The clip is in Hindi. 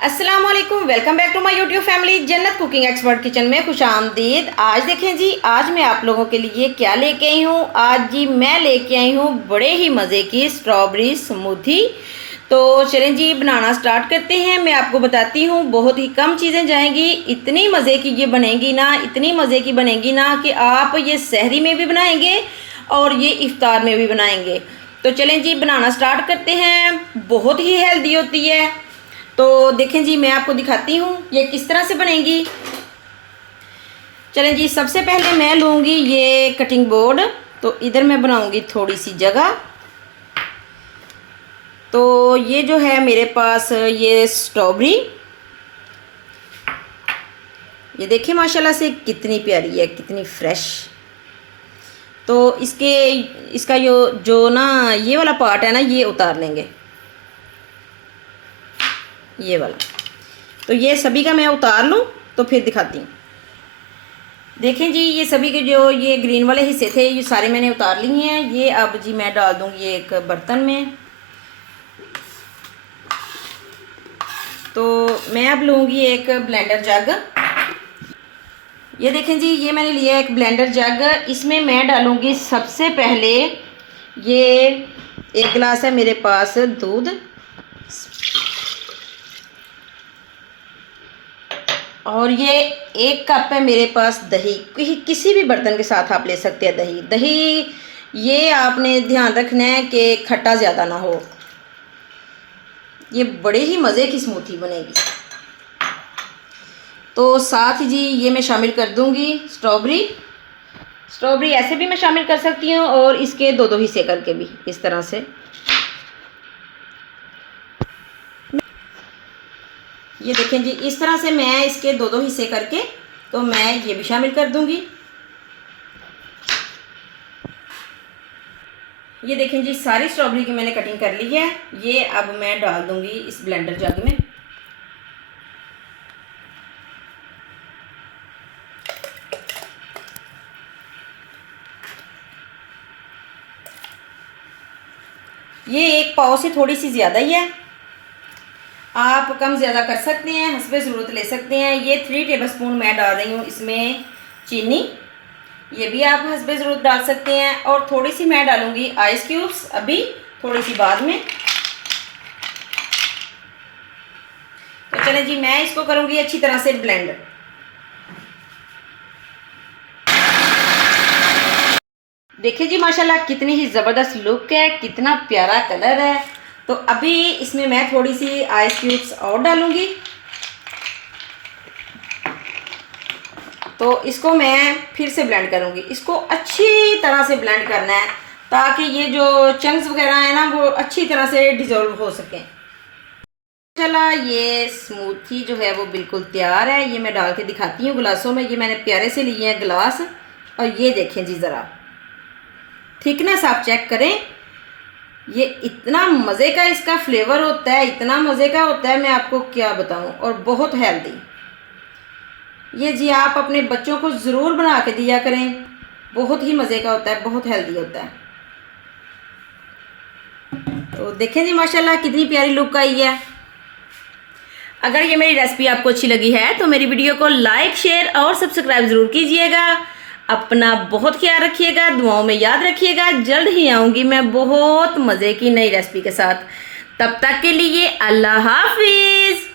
अस्सलाम वालेकुम, welcome back to my YouTube family. Jannat cooking expert kitchen में खुश आमदीद। आज देखें जी, आज मैं आप लोगों के लिए क्या लेके आई हूँ। आज जी मैं लेके आई हूँ बड़े ही मज़े की स्ट्रॉबेरी स्मूथी। तो चलें जी बनाना स्टार्ट करते हैं। मैं आपको बताती हूँ बहुत ही कम चीज़ें जाएंगी, इतनी मज़े की ये बनेगी ना, इतनी मज़े की बनेगी ना कि आप ये सहरी में भी बनाएंगे और ये इफ्तार में भी बनाएंगे। तो चलें जी बनाना स्टार्ट करते हैं। बहुत ही हेल्दी होती है। तो देखें जी मैं आपको दिखाती हूँ ये किस तरह से बनेगी। चलें जी, सबसे पहले मैं लूँगी ये कटिंग बोर्ड। तो इधर मैं बनाऊँगी थोड़ी सी जगह। तो ये जो है मेरे पास ये स्ट्रॉबेरी, ये देखिए माशाल्लाह से कितनी प्यारी है, कितनी फ्रेश। तो इसका जो ना ये वाला पार्ट है ना, ये उतार लेंगे, ये वाला। तो ये सभी का मैं उतार लूँ तो फिर दिखाती हूँ। देखें जी, ये सभी के जो ये ग्रीन वाले हिस्से थे ये सारे मैंने उतार लिए हैं। ये अब जी मैं डाल दूँगी एक बर्तन में। तो मैं अब लूँगी एक ब्लेंडर जग। ये देखें जी, ये मैंने लिया एक ब्लेंडर जग। इसमें मैं डालूँगी सबसे पहले ये एक गिलास है मेरे पास दूध, और ये एक कप है मेरे पास दही। किसी भी बर्तन के साथ आप ले सकते हैं दही। दही ये आपने ध्यान रखना है कि खट्टा ज़्यादा ना हो। ये बड़े ही मज़े की स्मूथी बनेगी। तो साथ ही जी ये मैं शामिल कर दूंगी स्ट्रॉबेरी। स्ट्रॉबेरी ऐसे भी मैं शामिल कर सकती हूँ और इसके दो दो हिस्से करके भी, इस तरह से। ये देखें जी, इस तरह से मैं इसके दो दो हिस्से करके तो मैं ये भी शामिल कर दूंगी। ये देखें जी, सारी स्ट्रॉबेरी की मैंने कटिंग कर ली है। ये अब मैं डाल दूंगी इस ब्लेंडर जग में। ये एक पाव से थोड़ी सी ज़्यादा ही है, आप कम ज़्यादा कर सकते हैं, हस्बे ज़रूरत ले सकते हैं। ये 3 टेबलस्पून मैं डाल रही हूँ इसमें चीनी। ये भी आप हस्बे ज़रूरत डाल सकते हैं। और थोड़ी सी मैं डालूँगी आइस क्यूब्स, अभी थोड़ी सी बाद में। तो चलें जी, मैं इसको करूँगी अच्छी तरह से ब्लेंड। देखिए जी माशाल्लाह कितनी ही ज़बरदस्त लुक है, कितना प्यारा कलर है। तो अभी इसमें मैं थोड़ी सी आइस क्यूब्स और डालूँगी। तो इसको मैं फिर से ब्लेंड करूँगी। इसको अच्छी तरह से ब्लेंड करना है ताकि ये जो चंक्स वगैरह हैं ना वो अच्छी तरह से डिज़ोल्व हो सकें। चला ये स्मूथी जो है वो बिल्कुल तैयार है। ये मैं डाल के दिखाती हूँ गिलासों में। ये मैंने प्यारे से लिए हैं गिलास। और ये देखें जी, ज़रा थिकनेस आप चेक करें। ये इतना मज़े का इसका फ्लेवर होता है, इतना मज़े का होता है, मैं आपको क्या बताऊँ। और बहुत हेल्दी। ये जी आप अपने बच्चों को ज़रूर बना के दिया करें, बहुत ही मज़े का होता है, बहुत हेल्दी होता है। तो देखें जी माशाल्लाह कितनी प्यारी लुक आई है। अगर ये मेरी रेसिपी आपको अच्छी लगी है तो मेरी वीडियो को लाइक, शेयर और सब्सक्राइब ज़रूर कीजिएगा। अपना बहुत ख्याल रखिएगा, दुआओं में याद रखिएगा। जल्द ही आऊँगी मैं बहुत मज़े की नई रेसिपी के साथ। तब तक के लिए अल्लाह हाफिज़।